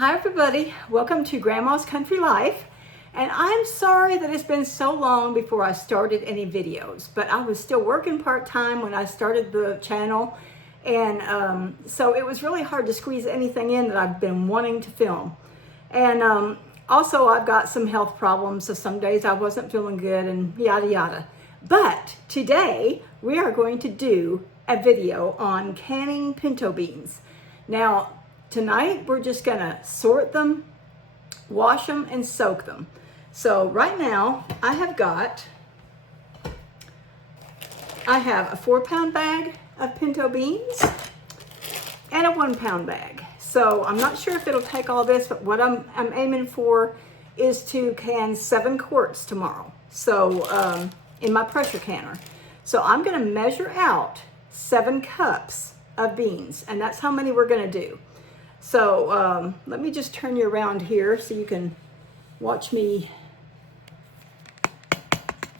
Hi everybody, welcome to Grandma's Country Life. And I'm sorry that it's been so long before I started any videos, but I was still working part-time when I started the channel. And so it was really hard to squeeze anything in that I've been wanting to film. And also I've got some health problems, so some days I wasn't feeling good and yada yada. But today we are going to do a video on canning pinto beans. Now, tonight, we're just gonna sort them, wash them, and soak them. So right now, I have a 4-pound bag of pinto beans and a 1-pound bag. So I'm not sure if it'll take all this, but what I'm aiming for is to can 7 quarts tomorrow. So in my pressure canner. So I'm gonna measure out 7 cups of beans, and that's how many we're gonna do. So let me just turn you around here so you can watch me.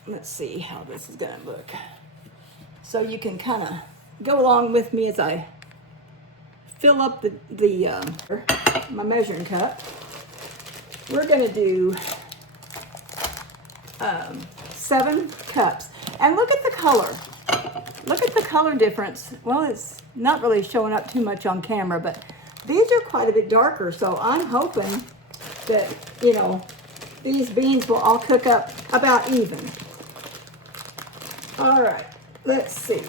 Let's see how this is gonna look. So you can kind of go along with me as I fill up my measuring cup. We're gonna do 7 cups. And look at the color. Look at the color difference. Well, it's not really showing up too much on camera, but these are quite a bit darker, so I'm hoping that, you know, these beans will all cook up about even. All right, let's see.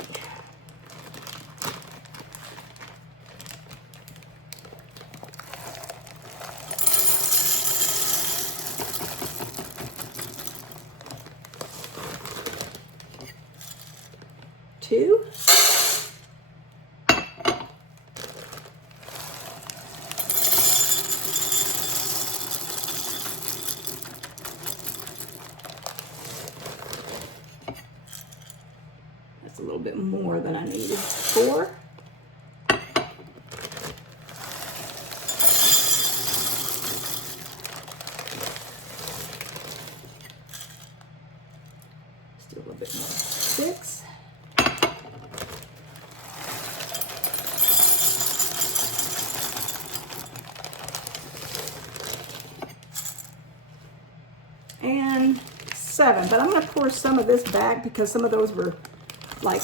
Two. That's a little bit more than I needed. 4. Still a little bit more. 6. And 7, but I'm going to pour some of this back because some of those were like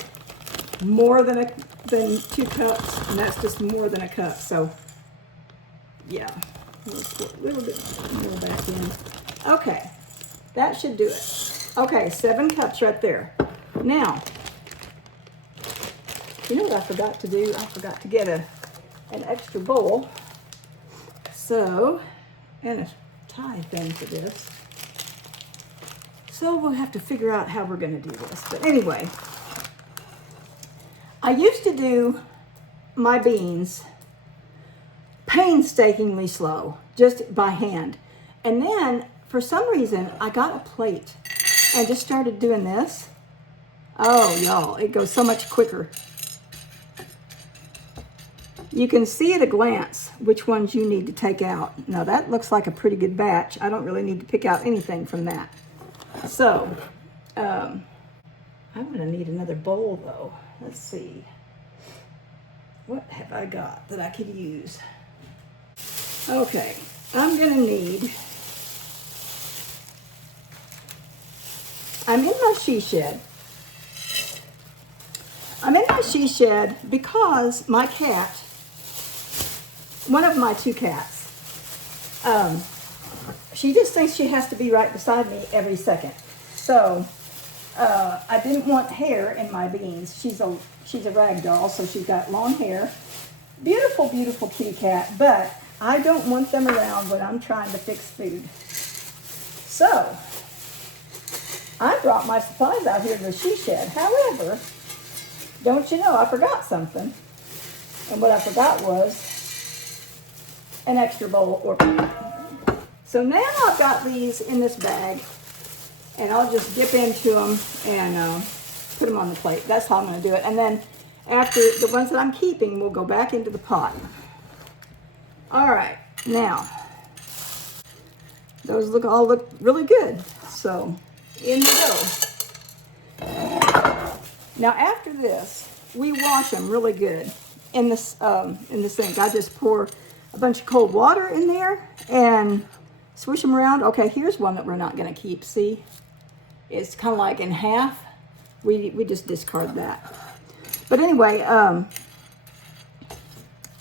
more than 2 cups, and that's just more than a cup. So yeah, let's pour a little bit more back in. Okay, that should do it. Okay, 7 cups right there. Now, you know what I forgot to do? I forgot to get an extra bowl. So, and a tie thing for this. So we'll have to figure out how we're going to do this. But anyway, I used to do my beans painstakingly slow, just by hand. And then, for some reason, I got a plate and just started doing this. Oh, y'all, it goes so much quicker. You can see at a glance which ones you need to take out. Now, that looks like a pretty good batch. I don't really need to pick out anything from that. So, I'm going to need another bowl, though. Let's see. What have I got that I could use? Okay, I'm going to need... I'm in my she shed. I'm in my she shed because my cat, one of my 2 cats, she just thinks she has to be right beside me every second. So I didn't want hair in my beans. She's a rag doll, so she's got long hair. Beautiful, beautiful kitty cat, but I don't want them around when I'm trying to fix food. So I brought my supplies out here to the she shed. However, don't you know, I forgot something. And what I forgot was an extra bowl or... So now I've got these in this bag, and I'll just dip into them and put them on the plate. That's how I'm going to do it. And then after the ones that I'm keeping, we'll go back into the pot. All right, now those all look really good. So in they go. Now after this, we wash them really good in the sink. I just pour a bunch of cold water in there and swish them around. Okay, here's one that we're not going to keep. See, it's kind of like in half. We just discard that. But anyway,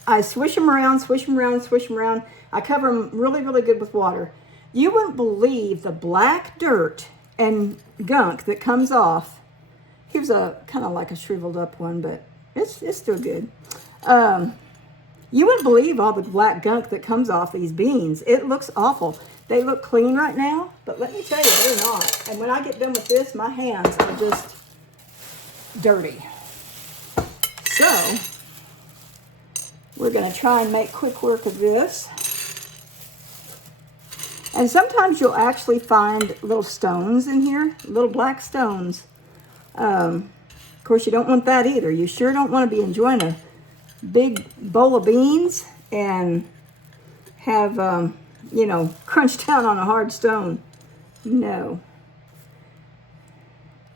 I swish them around, swish them around, swish them around. I cover them really, really good with water. You wouldn't believe the black dirt and gunk that comes off. Here's a kind of like a shriveled up one, but it's still good. You wouldn't believe all the black gunk that comes off these beans. It looks awful. They look clean right now, but let me tell you, they're not. And when I get done with this, my hands are just dirty. So, we're going to try and make quick work of this. And sometimes you'll actually find little stones in here, little black stones. Of course, you don't want that either. You sure don't want to be enjoying a big bowl of beans and have, you know, crunched down on a hard stone. No.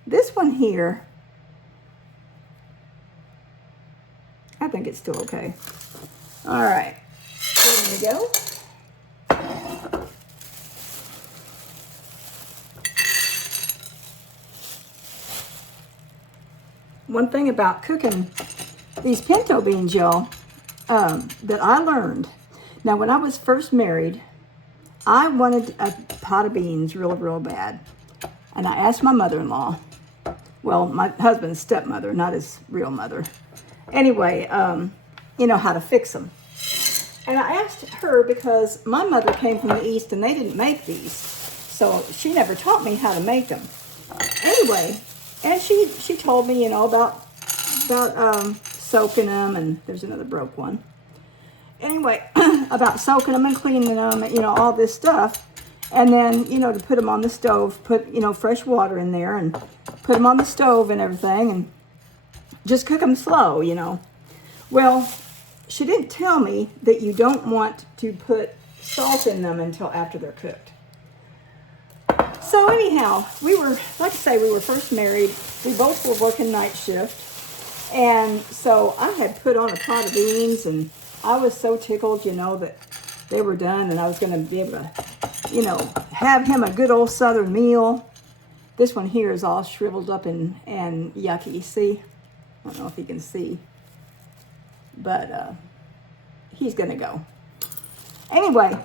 This one here, I think it's still okay. All right, there we go. One thing about cooking these pinto beans, y'all, that I learned. Now, when I was first married, I wanted a pot of beans real, real bad. And I asked my mother-in-law, well, my husband's stepmother, not his real mother. Anyway, you know, how to fix them. And I asked her because my mother came from the East and they didn't make these. So she never taught me how to make them. Anyway, and she told me, you know, about soaking them, and there's another broke one. Anyway, about soaking them and cleaning them, you know, all this stuff. And then, you know, to put them on the stove, put, you know, fresh water in there and put them on the stove and everything and just cook them slow, you know. Well, she didn't tell me that you don't want to put salt in them until after they're cooked. So anyhow, we were, like I say, we were first married. We both were working night shift. And so I had put on a pot of beans and I was so tickled, you know, that they were done and I was going to be able to, you know, have him a good old Southern meal. This one here is all shriveled up and yucky. See? I don't know if you can see. But he's going to go. Anyway,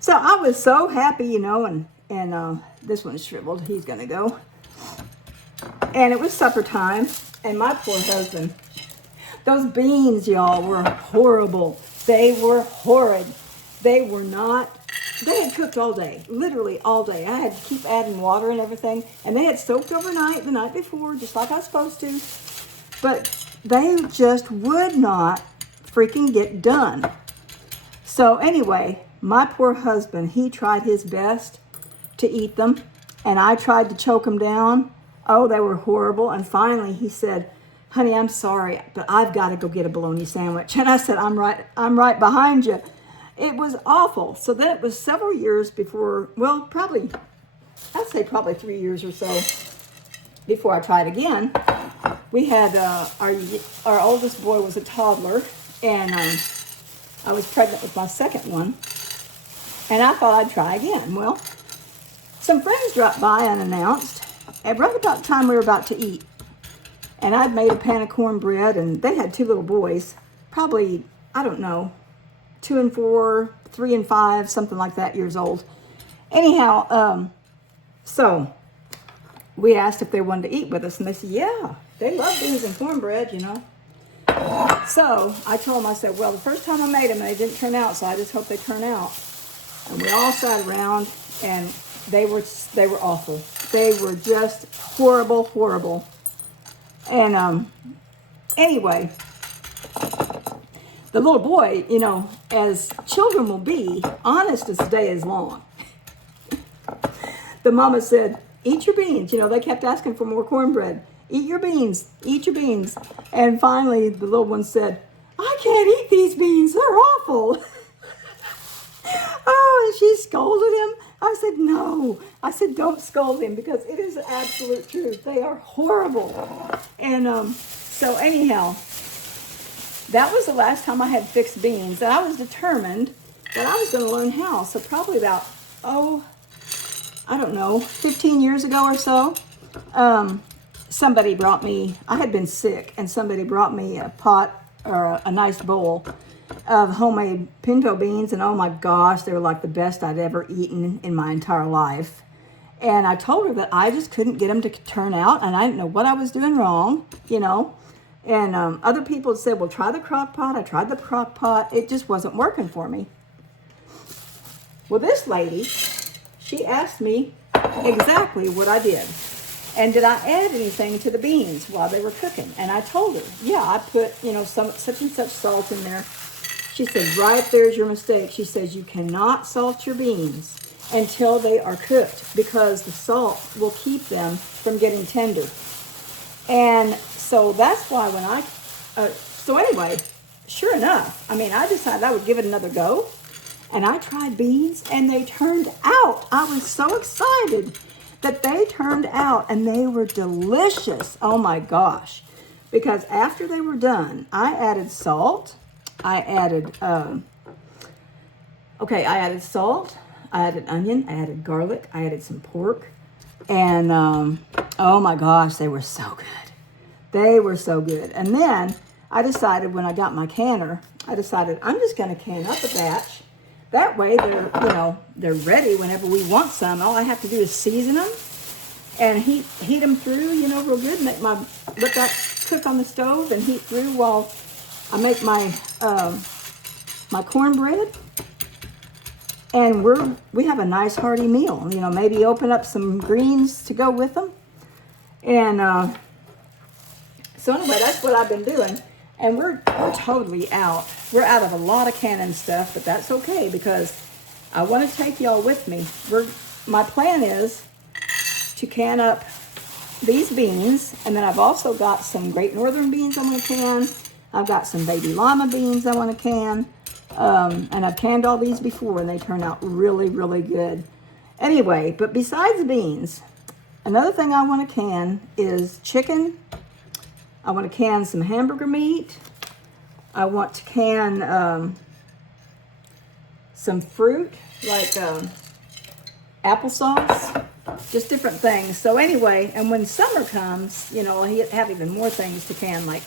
so I was so happy, you know, and this one's shriveled. He's going to go. And it was supper time, and my poor husband, those beans, y'all, were horrible. They were horrid. They were not, they had cooked all day, literally all day. I had to keep adding water and everything, and they had soaked overnight the night before, just like I was supposed to. But they just would not freaking get done. So anyway, my poor husband, he tried his best to eat them, and I tried to choke them down. Oh, they were horrible. And finally he said, honey, I'm sorry, but I've got to go get a bologna sandwich. And I said, I'm right behind you. It was awful. So then it was several years before, well, probably, I'd say probably 3 years or so before I tried again. We had, our oldest boy was a toddler, and I was pregnant with my second one. And I thought I'd try again. Well, some friends dropped by unannounced, and right about the time we were about to eat. And I'd made a pan of cornbread, and they had two little boys, probably, I don't know, 2 and 4, 3 and 5, something like that, years old. Anyhow, so we asked if they wanted to eat with us, and they said, yeah, they love beans and cornbread, you know. So I told them, I said, well, the first time I made them, they didn't turn out, so I just hope they turn out. And we all sat around, and they were awful. They were just horrible, horrible. And anyway, the little boy, you know, as children will be, honest as the day is long. The mama said, eat your beans. You know, they kept asking for more cornbread. Eat your beans, eat your beans. And finally, the little one said, I can't eat these beans. They're awful. Oh, and she scolded him. I said, no. I said, don't scold him, because it is the absolute truth. They are horrible. And so anyhow, that was the last time I had fixed beans, and I was determined that I was going to learn how. So probably about, oh, I don't know, 15 years ago or so, somebody brought me, I had been sick, and somebody brought me a pot or a nice bowl of homemade pinto beans, and oh my gosh, they were like the best I'd ever eaten in my entire life. And I told her that I just couldn't get them to turn out, and I didn't know what I was doing wrong, you know. And other people said, well, try the crock pot. I tried the crock pot. It just wasn't working for me. Well, this lady, she asked me exactly what I did. And did I add anything to the beans while they were cooking? And I told her, yeah, I put, you know, such and such salt in there. She said, right there's your mistake. She says, you cannot salt your beans until they are cooked because the salt will keep them from getting tender. And so that's why when so anyway, sure enough, I mean, I decided I would give it another go. And I tried beans and they turned out. I was so excited that they turned out and they were delicious. Oh my gosh. Because after they were done, I added salt. I added salt. I added onion. I added garlic. I added some pork. And oh my gosh, they were so good. They were so good. And then I decided when I got my canner, I'm just going to can up a batch. That way they're ready whenever we want some. All I have to do is season them and heat them through, you know, real good. Let that cook on the stove and heat through while I make my my cornbread. And we have a nice hearty meal. You know, maybe open up some greens to go with them. And so anyway, that's what I've been doing. And we're totally out. We're out of a lot of canning stuff, but that's okay because I want to take y'all with me. My plan is to can up these beans, and then I've also got some Great Northern beans I want to can. I've got some baby llama beans I want to can. And I've canned all these before, and they turn out really, really good. Anyway, but besides beans, another thing I want to can is chicken. I want to can some hamburger meat. I want to can some fruit, like applesauce, just different things. So anyway, and when summer comes, you know, I'll have even more things to can, like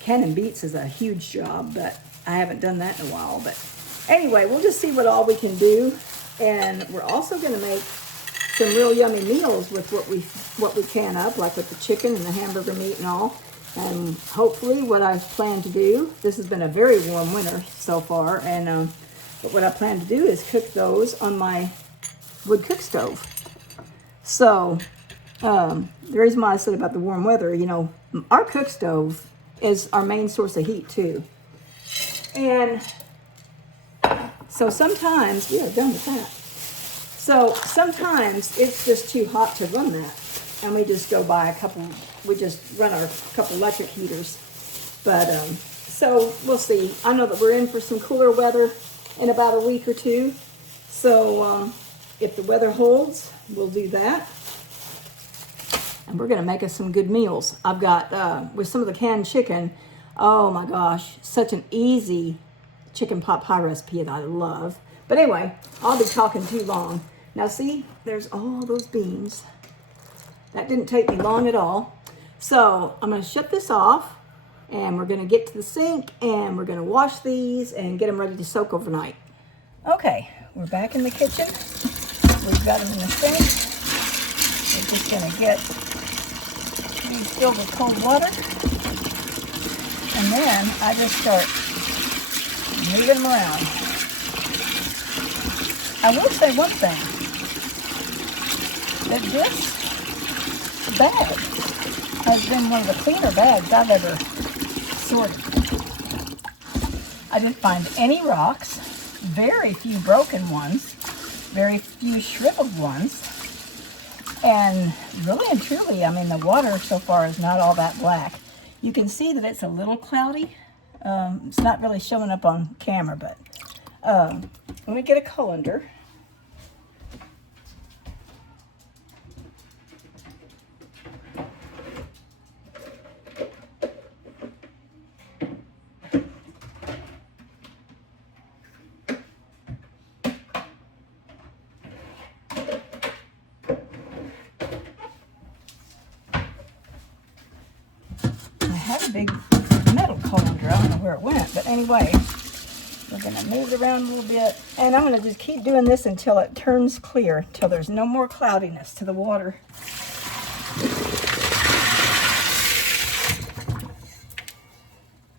canning beets is a huge job, but I haven't done that in a while. But anyway, we'll just see what all we can do. And we're also going to make some real yummy meals with what we can up, like with the chicken and the hamburger meat and all. And hopefully what I plan to do, this has been a very warm winter so far, and but what I plan to do is cook those on my wood cook stove. So the reason why I said about the warm weather, you know, our cook stove is our main source of heat too. And so sometimes, we are done with that. So sometimes it's just too hot to run that. And we just run our couple electric heaters. But, so we'll see. I know that we're in for some cooler weather in about a week or two. So if the weather holds, we'll do that. And we're going to make us some good meals. I've got, with some of the canned chicken, oh my gosh, such an easy chicken pot pie recipe that I love. But anyway, I'll be talking too long. Now see, there's all those beans. That didn't take me long at all. So I'm going to shut this off, and we're going to get to the sink, and we're going to wash these and get them ready to soak overnight. Okay, we're back in the kitchen. We've got them in the sink. We're just going to get these filled with cold water. And then I just start moving them around. I will say one thing, that this bag has been one of the cleaner bags I've ever sorted. I didn't find any rocks, very few broken ones, very few shriveled ones, and really and truly, I mean, the water so far is not all that black. You can see that it's a little cloudy. It's not really showing up on camera, but let me get a colander. big metal colander. I don't know where it went, but anyway, we're going to move it around a little bit. And I'm going to just keep doing this until it turns clear, till there's no more cloudiness to the water.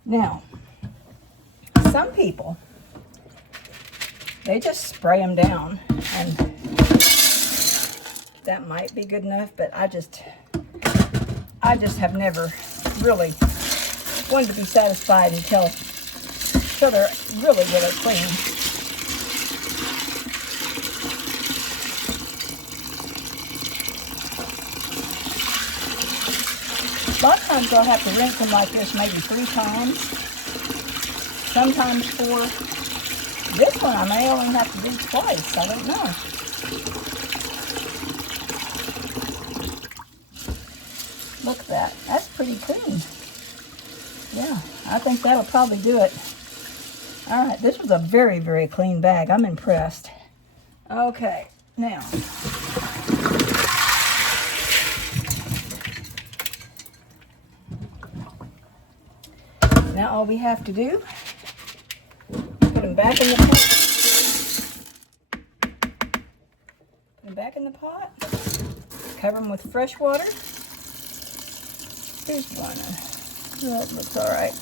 Now, some people, they just spray them down, and that might be good enough, but I just have never really wanted to be satisfied until they're really, really clean. A lot of times I'll have to rinse them like this maybe 3 times, sometimes 4. This one I may only have to do twice, I don't know. Look at that, that's pretty clean. Yeah, I think that'll probably do it. All right, this was a very, very clean bag. I'm impressed. Okay, now. Now all we have to do, put them back in the pot. Put them back in the pot. Cover them with fresh water. Here's one. Oh, it looks all right.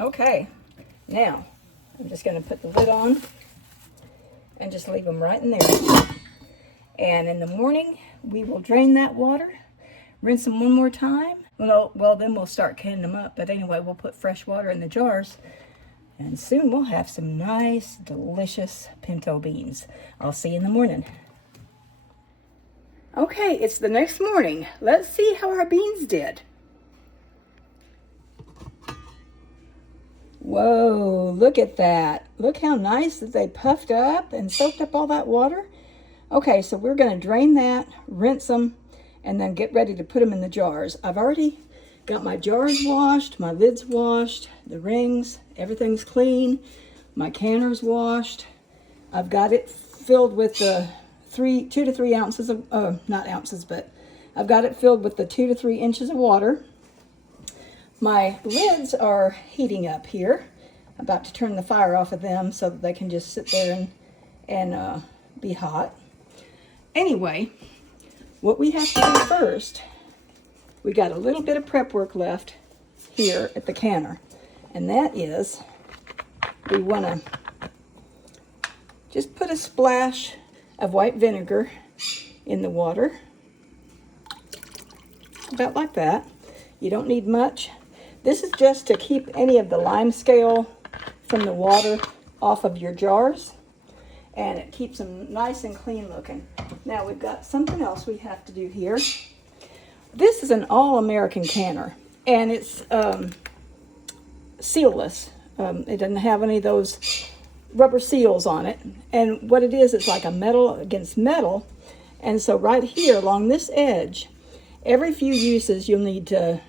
Okay, now I'm just going to put the lid on and just leave them right in there. And in the morning, we will drain that water, rinse them one more time. Well, then we'll start canning them up. But anyway, we'll put fresh water in the jars, and soon we'll have some nice, delicious pinto beans. I'll see you in the morning. Okay, it's the next morning. Let's see how our beans did. Whoa, look at that. Look how nice that they puffed up and soaked up all that water. Okay, so we're going to drain that, rinse them, and then get ready to put them in the jars. I've already got my jars washed, my lids washed, the rings, everything's clean. My canner's washed. I've got it filled with the 2 to 3 ounces of, not ounces, but I've got it filled with the 2 to 3 inches of water. My lids are heating up here. I'm about to turn the fire off of them so that they can just sit there and be hot. Anyway, what we have to do first, we got a little bit of prep work left here at the canner. And that is, we want to just put a splash of white vinegar in the water. About like that. You don't need much. This is just to keep any of the lime scale from the water off of your jars, and it keeps them nice and clean looking. Now we've got something else we have to do here. This is an all-American canner, and it's sealless. It doesn't have any of those rubber seals on it, and what it is, it's like a metal against metal. And so right here along this edge, every few uses you'll need to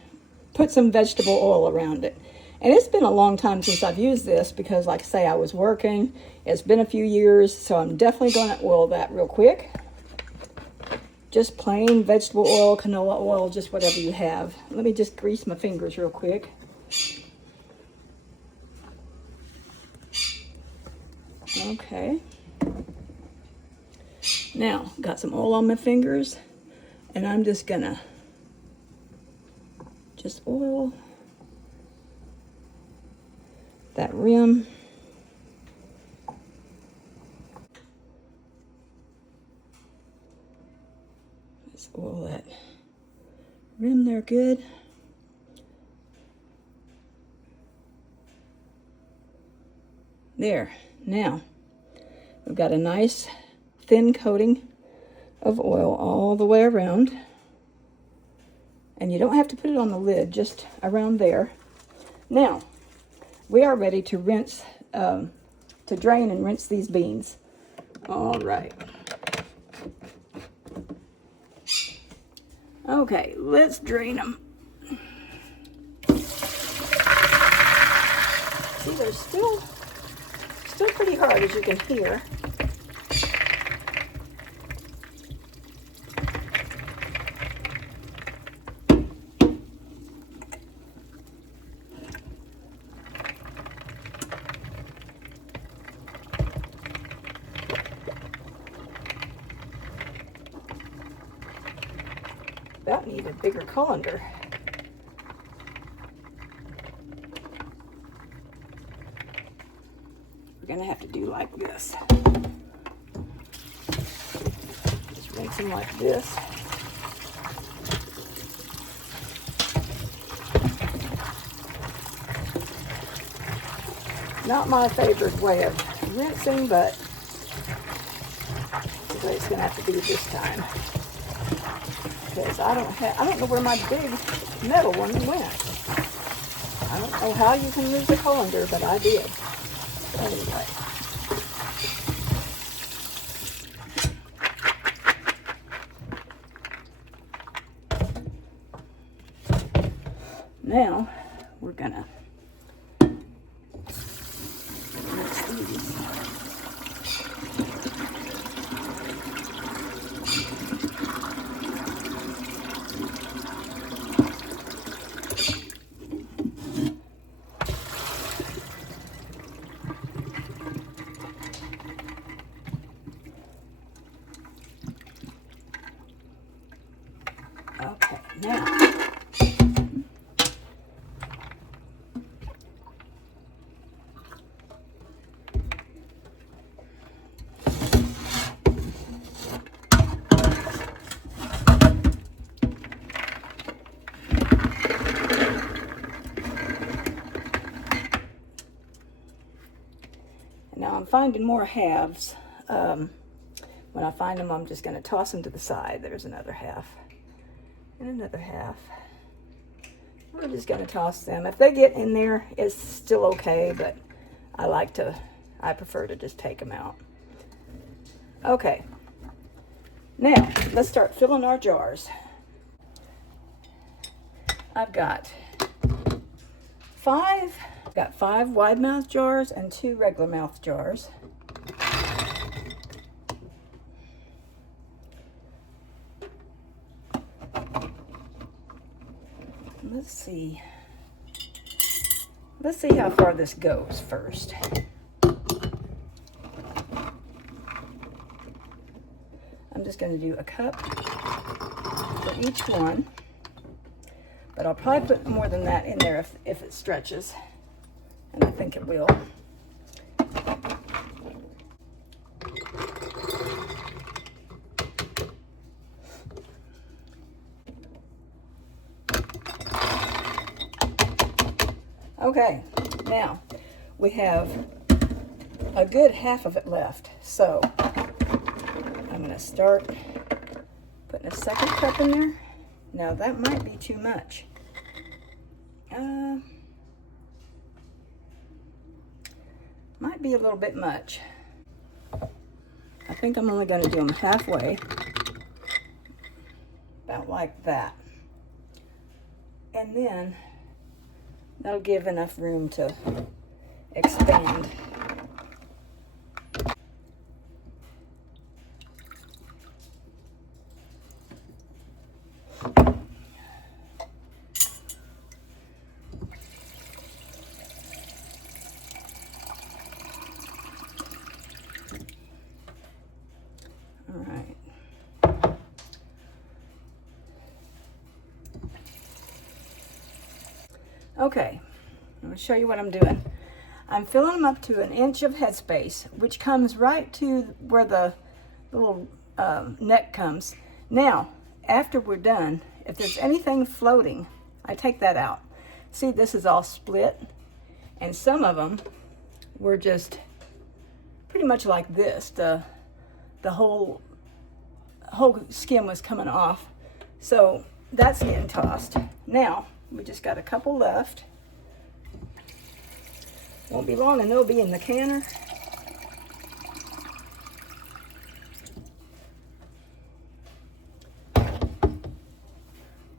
put some vegetable oil around it. And it's been a long time since I've used this because, like I say, I was working. It's been a few years, so I'm definitely going to oil that real quick. Just plain vegetable oil, canola oil, just whatever you have. Let me just grease my fingers real quick. Okay. Now, got some oil on my fingers, and I'm just gonna just oil that rim. Let's oil that rim there good. There. Now, we've got a nice thin coating of oil all the way around. And you don't have to put it on the lid, just around there. Now, we are ready to rinse, to drain and rinse these beans. All right. Okay, let's drain them. beans are still pretty hard, as you can hear. That need a bigger colander. We're gonna have to do like this. Just rinse them like this. Not my favorite way of rinsing, but the way it's gonna have to be this time. Because I don't know where my big metal one went. I don't know how you can lose a colander, but I did. Anyway. Now we're gonna mix these. Okay, now I'm finding more halves. When I find them, I'm just going to toss them to the side. There's another half. And another half. We're just going to toss them. If they get in there, it's still okay, but I prefer to just take them out. Okay. Now, let's start filling our jars. I've got five wide mouth jars and 2 regular mouth jars. Let's see how far this goes first. I'm just going to do a cup for each one, but I'll probably put more than that in there if it stretches, and I think it will. Okay, now we have a good half of it left, so I'm going to start putting a second cup in there. Now that might be too much. Might be a little bit much. I think I'm only going to do them halfway, about like that. And then that'll give enough room to expand. All right. Okay, I'm going to show you what I'm doing. I'm filling them up to 1 inch of headspace, which comes right to where the little neck comes. Now, after we're done, if there's anything floating, I take that out. See, this is all split, and some of them were just pretty much like this. The whole skin was coming off, so that's getting tossed. Now, we just got a couple left. Won't be long and they'll be in the canner.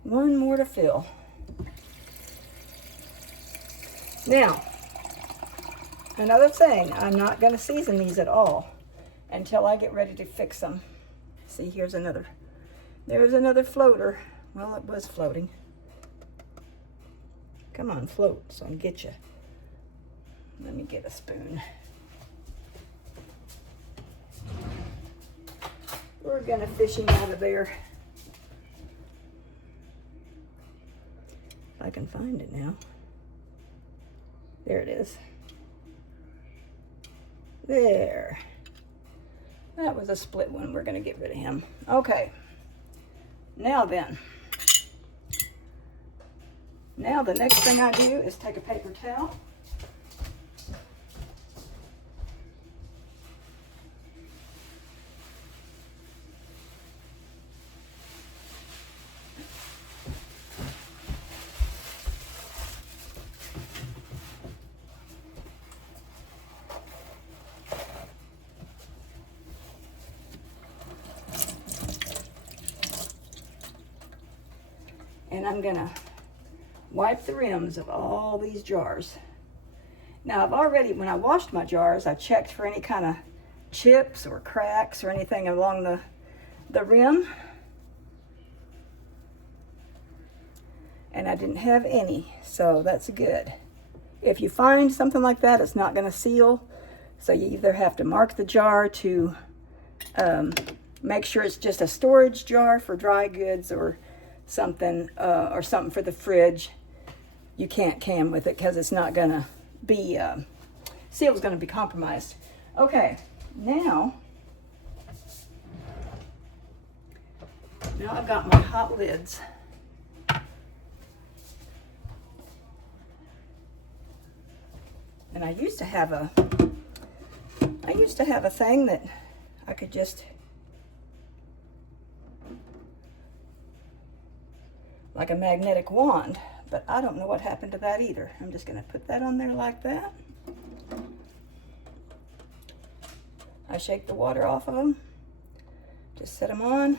One more to fill. Now, another thing, I'm not going to season these at all until I get ready to fix them. See, there's another floater. Well, it was floating. Come on, float so I can get you. Let me get a spoon. We're gonna fish him out of there. If I can find it now. There it is. There. That was a split one. We're gonna get rid of him. Okay. Now then. Now the next thing I do is take a paper towel. And I'm gonna wipe the rims of all these jars. Now I've already, when I washed my jars, I checked for any kind of chips or cracks or anything along the rim. And I didn't have any, so that's good. If you find something like that, it's not gonna seal. So you either have to mark the jar to make sure it's just a storage jar for dry goods or something for the fridge. You can't can with it because it's not gonna be, seal's gonna be compromised. Okay, now I've got my hot lids. And I used to have a thing that I could just, like a magnetic wand, but I don't know what happened to that either. I'm just gonna put that on there like that. I shake the water off of them, just set them on.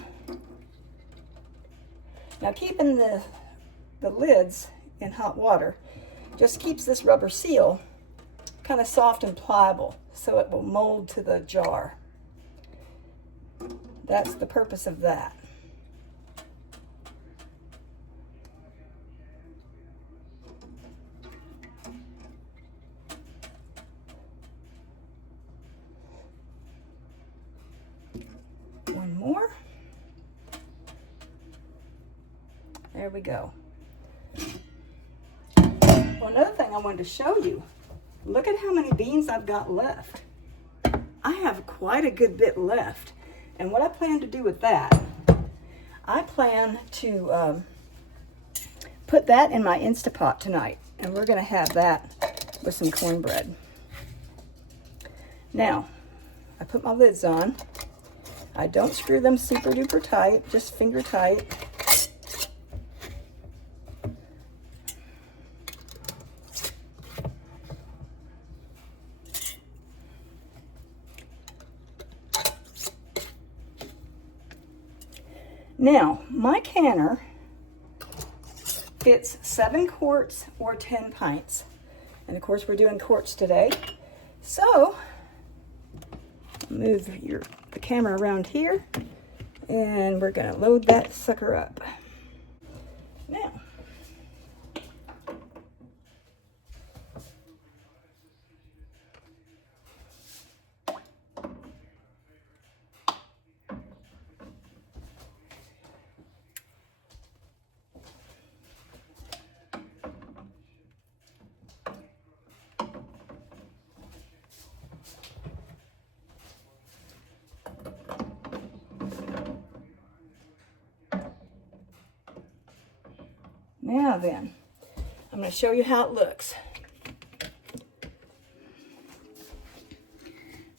Now keeping the lids in hot water just keeps this rubber seal kind of soft and pliable so it will mold to the jar. That's the purpose of that. One more. There we go. Well, another thing I wanted to show you. Look at how many beans I've got left. I have quite a good bit left. And what I plan to do with that, I plan to put that in my Instapot tonight. And we're gonna have that with some cornbread. Now, I put my lids on. I don't screw them super duper tight, just finger tight. Now, my canner fits 7 quarts or 10 pints. And of course, we're doing quarts today. So, move the camera around here, and we're gonna load that sucker up. Now, Now then, I'm going to show you how it looks.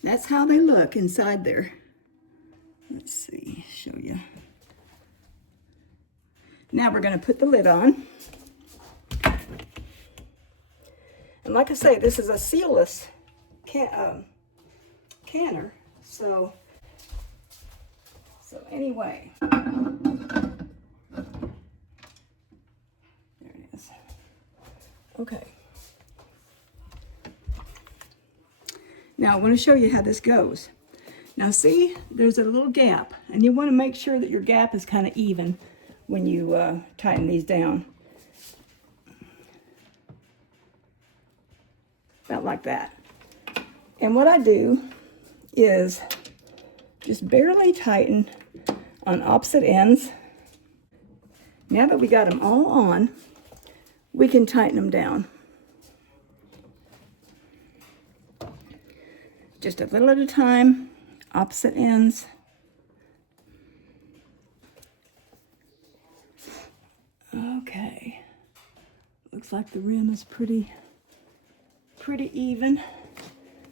That's how they look inside there. Let's see, show you. Now we're going to put the lid on. And like I say, this is a sealless canner. So anyway. Okay. Now I want to show you how this goes. Now see, there's a little gap, and you want to make sure that your gap is kind of even when you tighten these down. About like that. And what I do is just barely tighten on opposite ends. Now that we got them all on, we can tighten them down. Just a little at a time, opposite ends. Okay. Looks like the rim is pretty even.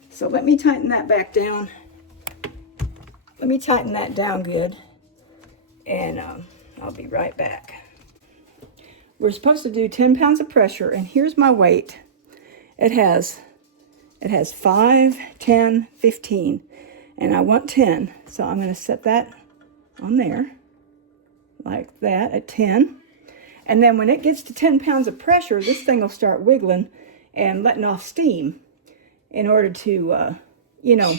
So let me tighten that back down. Let me tighten that down good, and I'll be right back. We're supposed to do 10 pounds of pressure, and here's my weight. It has 5, 10, 15, and I want 10. So I'm going to set that on there like that at 10. And then when it gets to 10 pounds of pressure, this thing will start wiggling and letting off steam in order to, you know,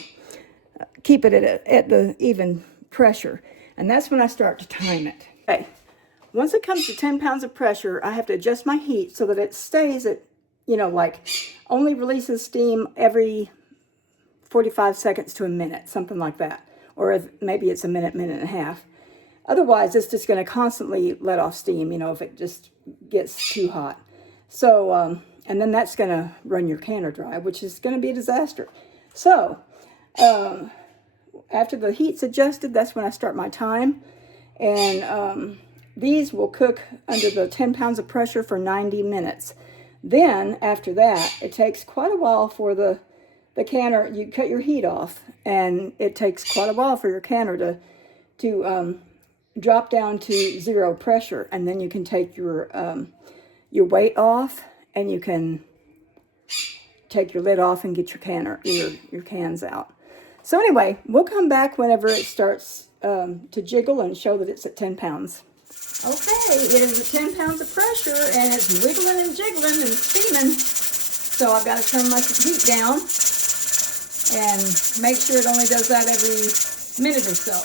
keep it at the even pressure. And that's when I start to time it. Okay. Once it comes to 10 pounds of pressure, I have to adjust my heat so that it stays at, you know, like only releases steam every 45 seconds to a minute, something like that. Or if maybe it's a minute, minute and a half. Otherwise, it's just going to constantly let off steam, you know, if it just gets too hot. So, and then that's going to run your canner dry, which is going to be a disaster. So, after the heat's adjusted, that's when I start my time. And these will cook under the 10 pounds of pressure for 90 minutes. Then, after that, it takes quite a while for the canner, you cut your heat off, and it takes quite a while for your canner to drop down to 0 pressure, and then you can take your weight off, and you can take your lid off and get your cans out. So anyway, we'll come back whenever it starts to jiggle and show that it's at 10 pounds. Okay, it is at 10 pounds of pressure, and it's wiggling and jiggling and steaming. So I've got to turn my heat down and make sure it only does that every minute or so.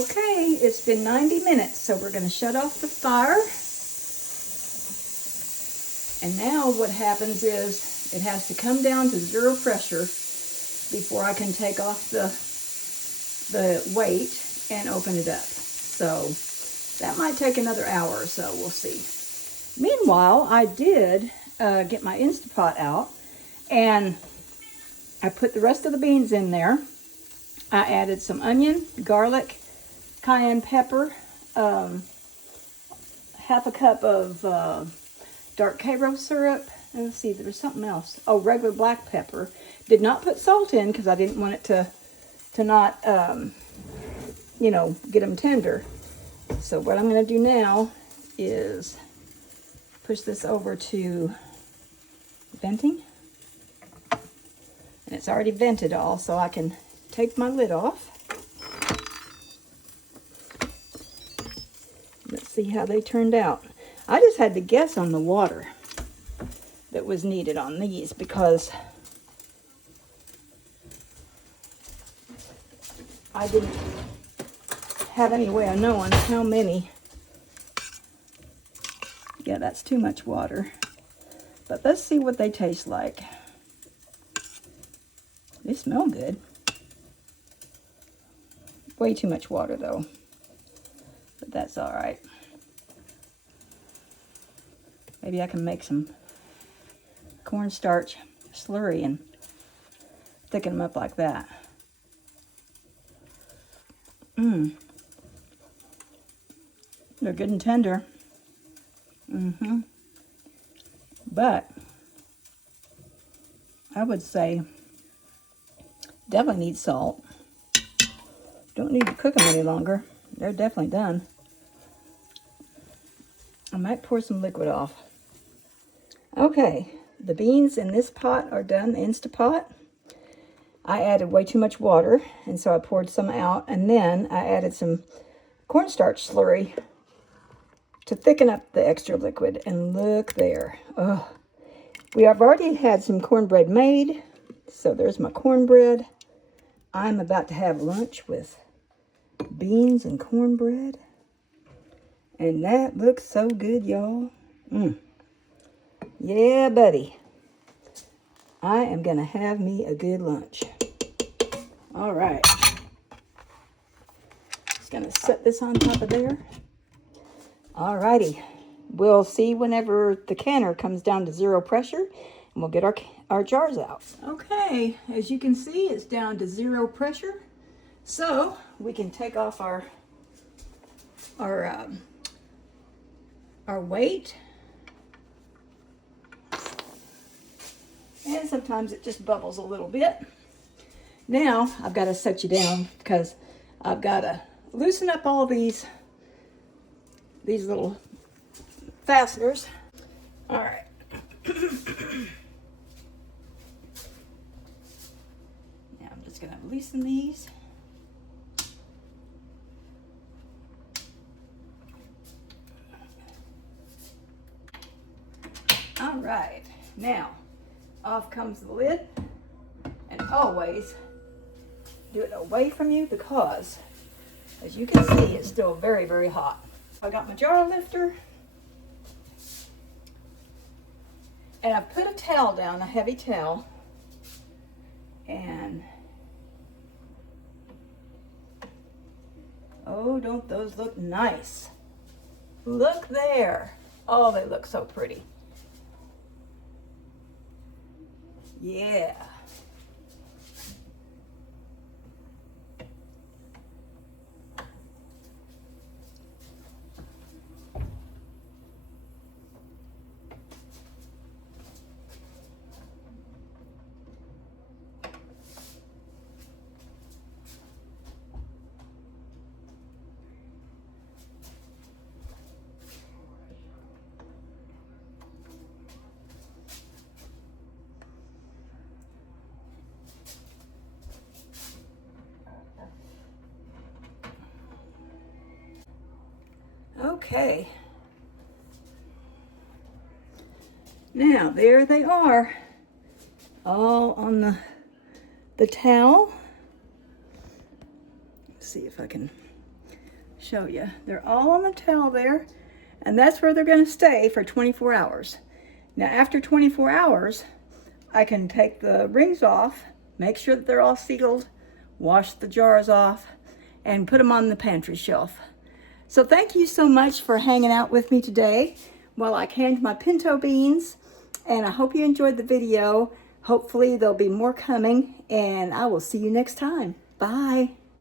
Okay, it's been 90 minutes, so we're going to shut off the fire. And now what happens is it has to come down to 0 pressure before I can take off the weight and open it up. So that might take another hour or so, we'll see. Meanwhile, I did get my Instapot out, and I put the rest of the beans in there. I added some onion, garlic, cayenne pepper, half a cup of dark Cairo syrup, and let's see, there was something else. Oh, regular black pepper. Did not put salt in because I didn't want it to not, you know, get them tender. So what I'm going to do now is push this over to venting. And it's already vented all, so I can take my lid off. Let's see how they turned out. I just had to guess on the water that was needed on these because I didn't have any way of knowing how many. Yeah, that's too much water. But let's see what they taste like. They smell good. Way too much water though, but that's all right. Maybe I can make some cornstarch slurry and thicken them up like that. They're good and tender. But I would say definitely need salt. Don't need to cook them any longer. They're definitely done. I might pour some liquid off. Okay, the beans in this pot are done, the Instapot. I added way too much water, and so I poured some out, and then I added some cornstarch slurry to thicken up the extra liquid. And look there. Oh, we have already had some cornbread made, So there's my cornbread. I'm about to have lunch with beans and cornbread. And that looks so good, y'all. Yeah, buddy. I am going to have me a good lunch. All right. Just going to set this on top of there. All righty. We'll see whenever the canner comes down to 0 pressure, and we'll get our jars out. Okay, as you can see, it's down to 0 pressure. So we can take off our weight. And sometimes it just bubbles a little bit. Now I've got to set you down because I've got to loosen up all these little fasteners. All right. Now I'm just going to loosen these. All right. Now, off comes the lid. And always do it away from you because, as you can see, it's still very, very hot. I got my jar lifter. And I put a towel down, a heavy towel. And, oh, don't those look nice? Look there. Oh, they look so pretty. Yeah. Okay. Now, there they are, all on the towel. Let's see if I can show you. They're all on the towel there, and that's where they're going to stay for 24 hours. Now, after 24 hours, I can take the rings off, make sure that they're all sealed, wash the jars off, and put them on the pantry shelf. So thank you so much for hanging out with me today while I canned my pinto beans. And I hope you enjoyed the video. Hopefully there'll be more coming, and I will see you next time. Bye.